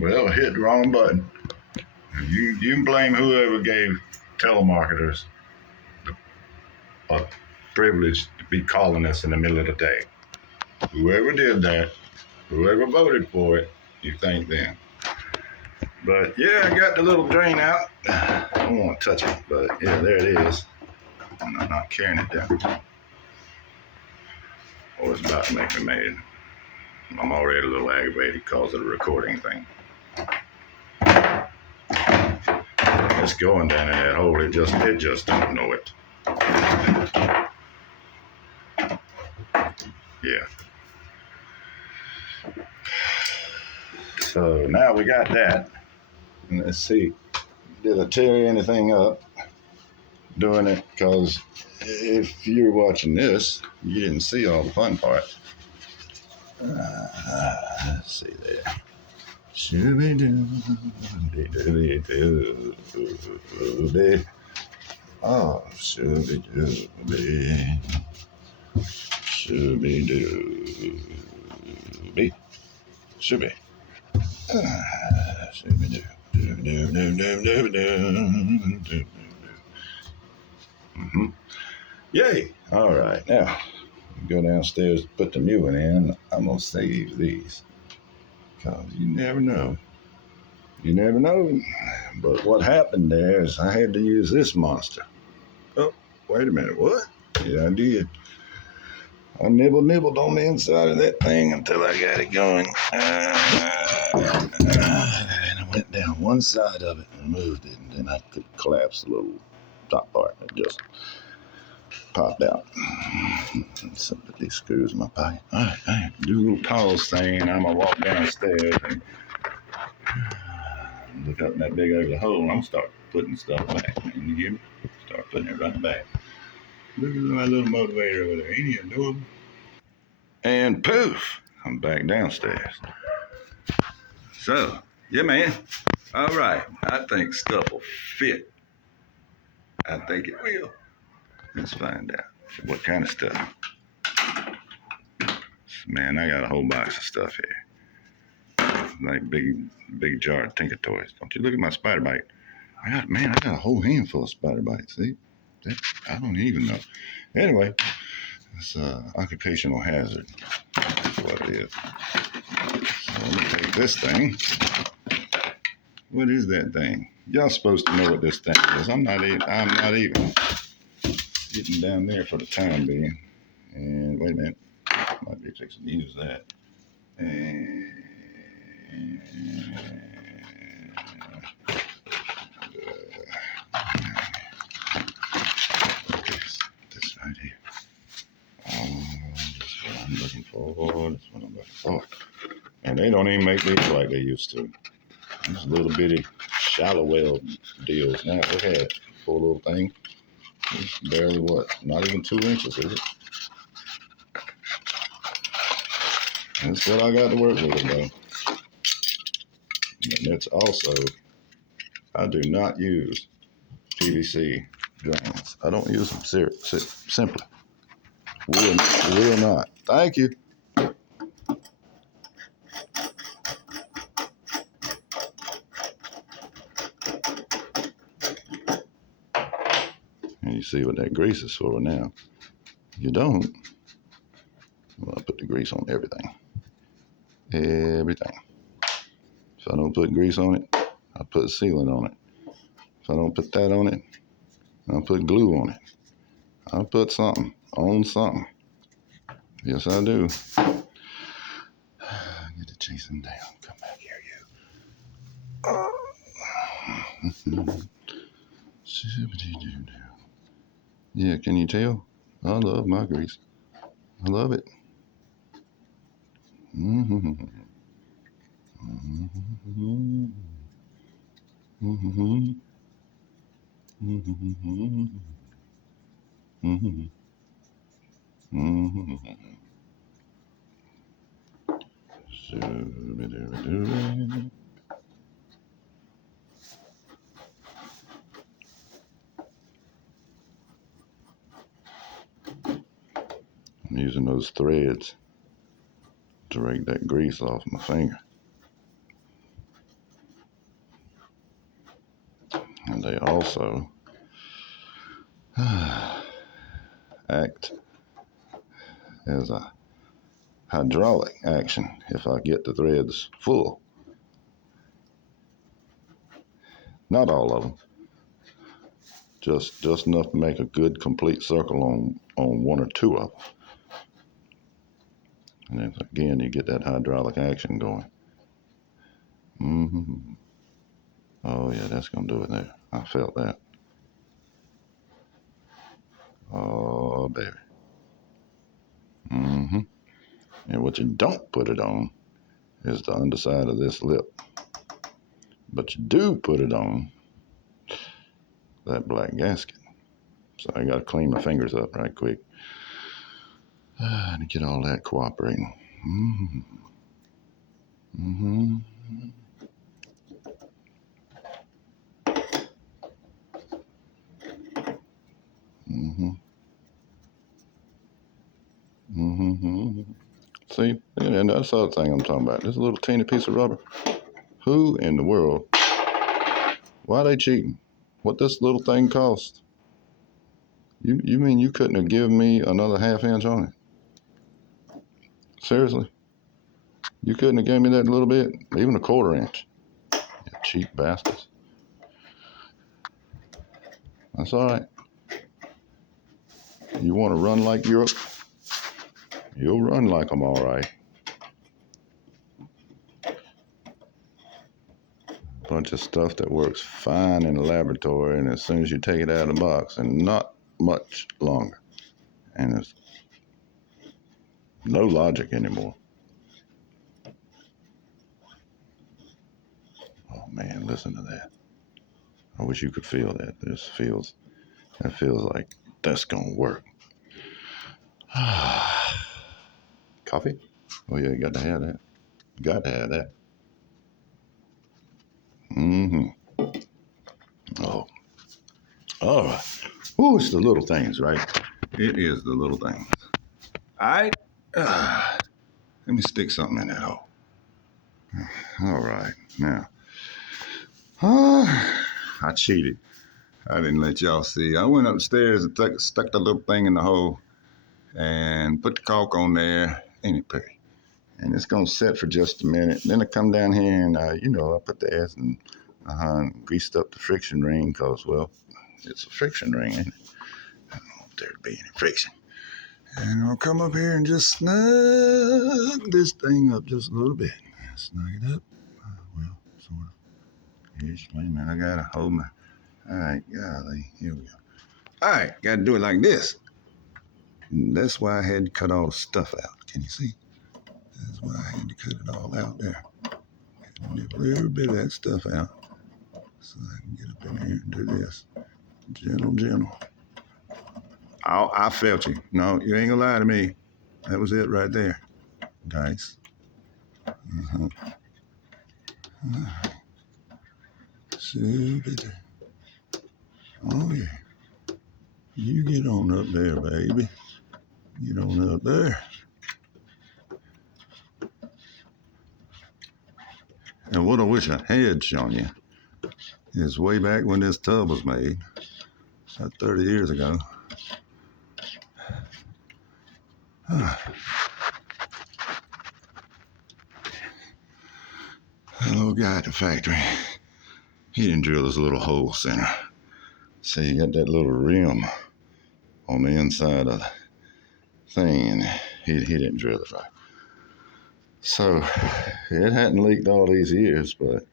Well, hit the wrong button. You can blame whoever gave telemarketers a privilege to be calling us in the middle of the day. Whoever did that, whoever voted for it, you thank them. But yeah, I got the little drain out. I don't want to touch it, but yeah, there it is. And I'm not carrying it down. Oh, it's about to make me mad. I'm already a little aggravated because of the recording thing. It's going down in that hole. It just don't know it. Yeah. So now we got that. And let's see. Did I tear anything up doing it? Because if you're watching this, you didn't see all the fun parts. Let's see there. Shooby-doo. Oh, shooby-doo. Shooby-doo. Shooby. Shooby-doo. Mm-hmm. Yay! All right, now go downstairs, put the new one in. I'm gonna save these because you never know. You never know. But what happened there is I had to use this monster. Oh, wait a minute, what? Yeah, I did. I nibbled on the inside of that thing until I got it going. And I went down one side of it and moved it, and then I could collapse the little top part. It just popped out. So put these screws in my pocket. All right, I have to do a little pause thing, and I'm going to walk downstairs and look up in that big ugly hole, and I'm going to start putting stuff back. And you hear me? Start putting it right back. Look at my little motivator over there. Ain't he adorable? And poof, I'm back downstairs. So, yeah, man. All right, I think stuff will fit. I think it will. Let's find out what kind of stuff. Man, I got a whole box of stuff here. Like big jar of Tinker Toys. Don't you look at my spider bite. I got a whole handful of spider bites. See? I don't even know. Anyway, it's occupational hazard. That's what it is. So let me take this thing. What is that thing? Y'all supposed to know what this thing is. I'm not even getting down there for the time being. And wait a minute. Might be fixing to use that. And this right here. That's what I'm looking for. That's what I'm looking for. And they don't even make these like they used to. These little bitty shallow well deals. Now look at it. Poor little thing. It's barely what? Not even 2 inches, is it? That's what I got to work with though. And that's also, I do not use PVC drains. I don't use them simply. Will not. Thank you. And you see what that grease is for now. You don't. Well, I put the grease on everything. Everything. If I don't put grease on it, I put sealant on it. If I don't put that on it, I'll put glue on it. I'll put something on something. Yes, I do. Get to chase him down. Come back here, you. Yeah, can you tell? I love my grease. I love it. I'm using those threads to rake that grease off my finger. And they also act as a hydraulic action if I get the threads full. Not all of them, just enough to make a good complete circle on one or two of them. And then again, you get that hydraulic action going. Oh yeah, that's gonna do it there. I felt that. Oh baby. And what you don't put it on is the underside of this lip. But you do put it on that black gasket. So I gotta clean my fingers up right quick to get all that cooperating. See, and that's the other thing I'm talking about. This little teeny piece of rubber. Who in the world? Why are they cheating? What this little thing cost? You mean you couldn't have given me another ½ inch on it? Seriously? You couldn't have given me that little bit? Even a ½ inch? You cheap bastards. That's all right. You want to run like Europe? You'll run like them all right. Bunch of stuff that works fine in the laboratory, and as soon as you take it out of the box, and not much longer. And there's no logic anymore. Oh man, listen to that. I wish you could feel that. That feels like that's gonna work. Coffee? Oh yeah, you got to have that. Got to have that. Oh. All right. Oh, it's the little things, right? It is the little things. All right. Let me stick something in that hole. All right. Now, I cheated. I didn't let y'all see. I went upstairs and stuck the little thing in the hole and put the caulk on there. Ain't it pretty? And it's going to set for just a minute. Then I come down here and, I put the ass and greased up the friction ring because, well, it's a friction ring, ain't it? I don't want there to be any friction. And I'll come up here and just snug this thing up just a little bit. Snug it up. Well, sort of. Here's, wait a minute, I got to hold my, all right, golly, here we go. All right, got to do it like this. And that's why I had to cut all the stuff out. Can you see? That's why I had to cut it all out there. Nip a little bit of that stuff out so I can get up in here and do this. Gentle. I felt you. No, you ain't gonna lie to me. That was it right there. Nice. Super. Oh yeah. You get on up there, baby. Get on up there. And what I wish I had shown you is way back when this tub was made, about 30 years ago. That little guy at the factory, he didn't drill his little hole center. See, you got that little rim on the inside of the thing, and he didn't drill it right. So it hadn't leaked all these years, but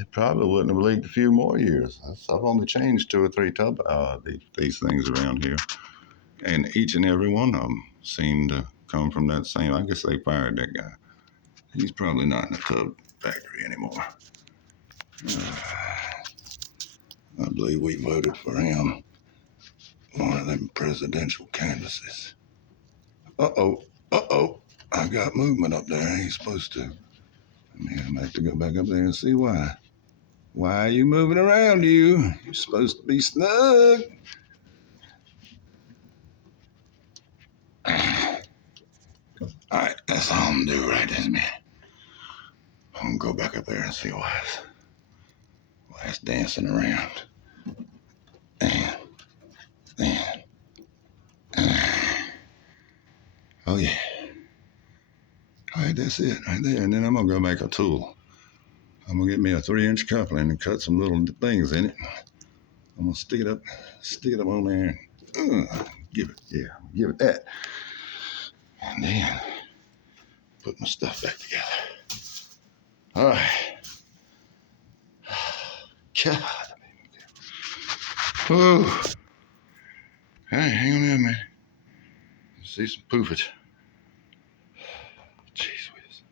it probably wouldn't have leaked a few more years. I've only changed 2 or 3 these things around here, and each and every one of them seemed to come from that same. I guess they fired that guy. He's probably not in the tub factory anymore. I believe we voted for him. One of them presidential canvases. Uh-oh. I got movement up there. I ain't supposed to. I'm gonna have to go back up there and see why. Why are you moving around, you? You're supposed to be snug. All right, that's all I'm gonna do right this minute. I'm gonna go back up there and see why That's dancing around. And, and. Oh yeah. All right, that's it right there. And then I'm gonna go make a tool. I'm gonna get me a 3-inch coupling and cut some little things in it. I'm gonna stick it up on there and give it that. And then put my stuff back together. All right. God. Oh. Hey, hang on there, man. See some poofage. Jeez whiz.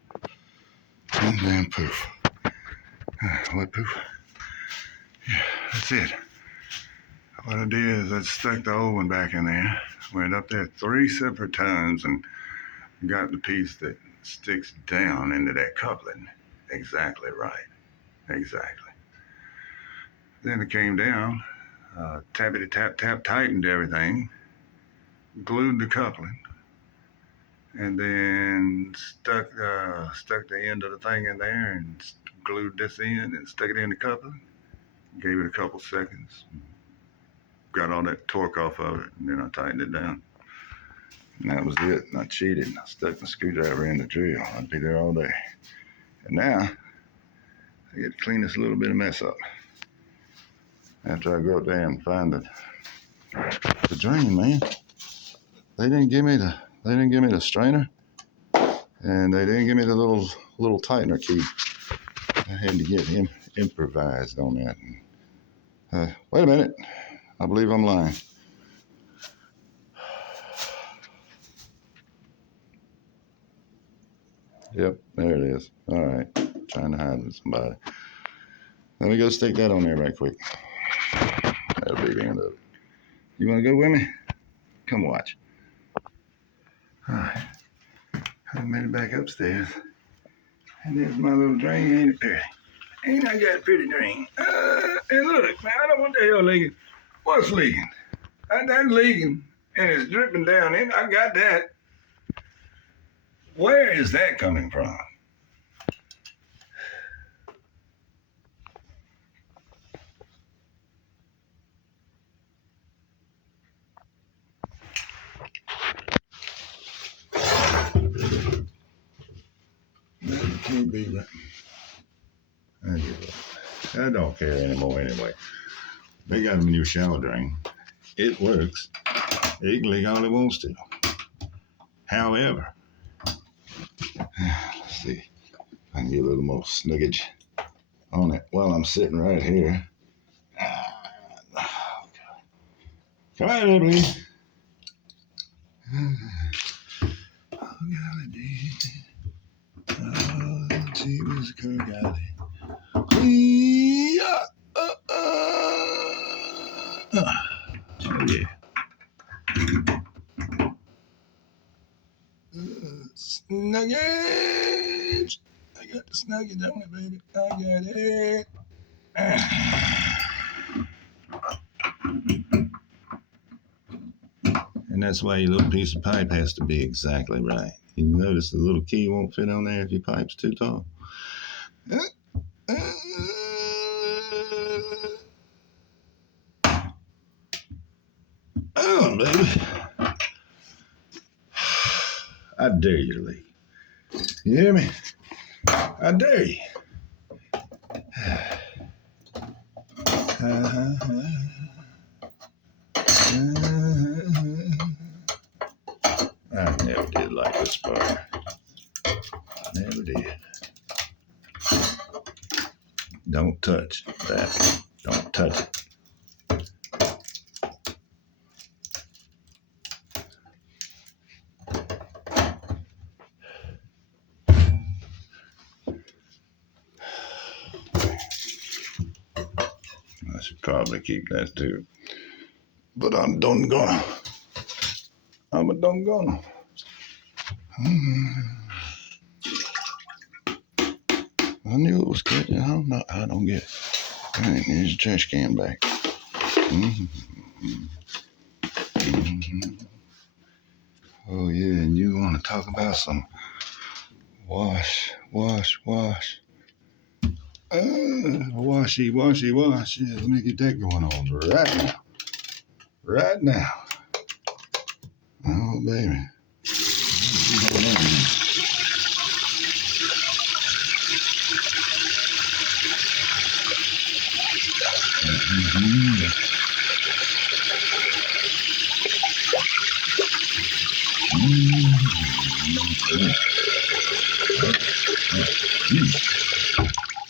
One damn poof. What poof? Yeah, that's it. What I did is I stuck the old one back in there, went up there 3 separate times and got the piece that sticks down into that coupling. Exactly right. Exactly. Then it came down, tappity tap, tightened everything, glued the coupling, and then stuck the end of the thing in there and glued this end and stuck it in the coupling. Gave it a couple seconds, got all that torque off of it, and then I tightened it down. And that was it. And I cheated. I stuck my screwdriver in the drill. I'd be there all day. And now I get to clean this little bit of mess up. After I go up there and find the drain, man. They didn't give me the strainer, and they didn't give me the little tightener key. I had to get improvised on that. Wait a minute. I believe I'm lying. Yep, there it is. All right. Trying to hide with somebody. Let me go stick that on there right quick. That'll be the end of it. You want to go with me? Come watch. All right. I made it back upstairs. And there's my little drain. Ain't it pretty? Ain't I got a pretty drain? And look, man, I don't want the hell leaking. What's leaking? That's leaking. And it's dripping down in. I got that. Where is that coming from? That can't be right. I don't care anymore anyway. They got a new shower drain. It works. It can leak all it wants to. However, let's see if I can get a little more snuggage on it while I'm sitting right here. Come on, Emily. Oh, golly. Oh, gee, was a golly. Oh, yeah. Snuggage. I got the snuggage on it, baby. I got it. And that's why your little piece of pipe has to be exactly right. You notice the little key won't fit on there if your pipe's too tall. Oh, baby. I dare you to leave. You hear me? I dare you. I never did like this part. Never did. Don't touch that. Don't touch it. I should probably keep that too. But I'm done gonna. I'm a done gonna. I knew it was good. I don't get it. All right, here's the trash can back. Oh yeah, and you want to talk about some wash. Washy, washy, wash. Yeah, let me get that going on right now. Right now. Oh, baby. What's going on here?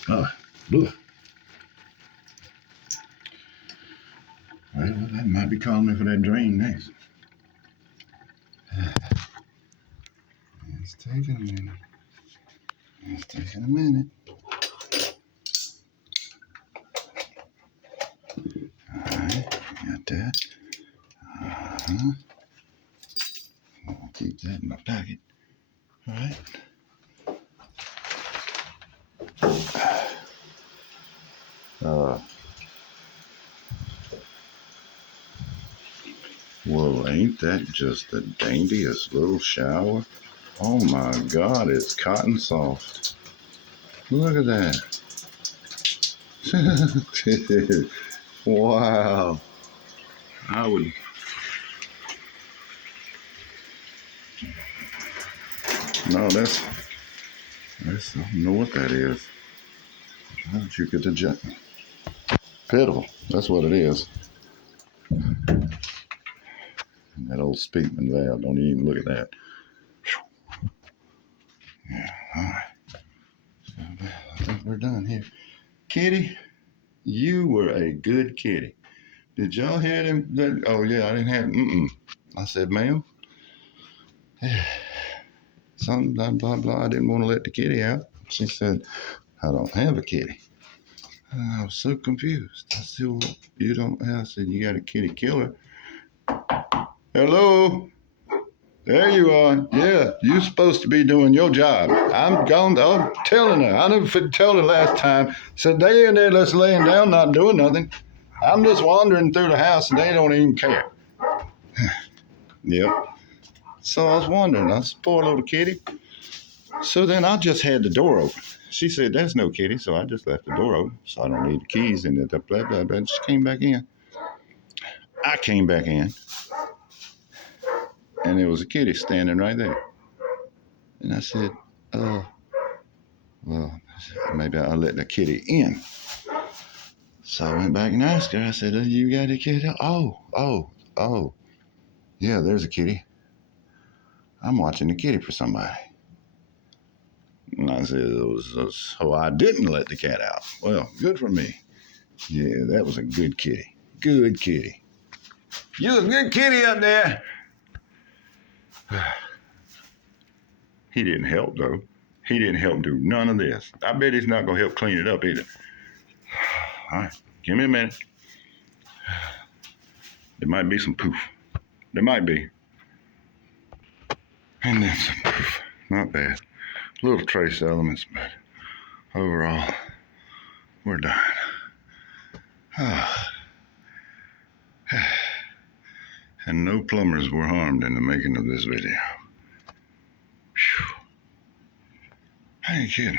Well, that might be calling me for that drain next. It's taking a minute. It's taking a minute. All right, got that. Uh-huh. I'll keep that in my pocket. All right. Well, ain't that just the daintiest little shower? Oh my God, it's cotton soft. Look at that. Wow. I would. No, that's. I don't know what that is. How did you get the jet? Pitiful. That's what it is. That old Speakman valve. Don't even look at that. Yeah. All right. So I think we're done here. Kitty, you were a good kitty. Did y'all hear them? Oh yeah, I didn't have. I said, ma'am. Something blah blah blah. I didn't want to let the kitty out. She said, I don't have a kitty. And I was so confused. I said, well, you don't have. I said, you got a kitty killer. Hello. There you are. Yeah, you're supposed to be doing your job. I'm gone. I'm telling her. I didn't tell her last time. So they in there just laying down, not doing nothing. I'm just wandering through the house and they don't even care. Yep. So I was wondering, I said, poor little kitty. So then I just had the door open. She said, there's no kitty. So I just left the door open. So I don't need the keys. And blah, blah, blah, blah. She came back in. I came back in. And there was a kitty standing right there. And I said, well, maybe I'll let the kitty in. So I went back and asked her. I said, you got a kitty? Oh. Yeah, there's a kitty. I'm watching the kitty for somebody. And I said, so I didn't let the cat out. Well, good for me. Yeah, that was a good kitty. Good kitty. You a good kitty up there. He didn't help, though. He didn't help do none of this. I bet he's not going to help clean it up either. All right, give me a minute. There might be some poof. There might be. And then some poof. Not bad. Little trace elements, but overall, we're done. And no plumbers were harmed in the making of this video. Whew. I ain't kidding.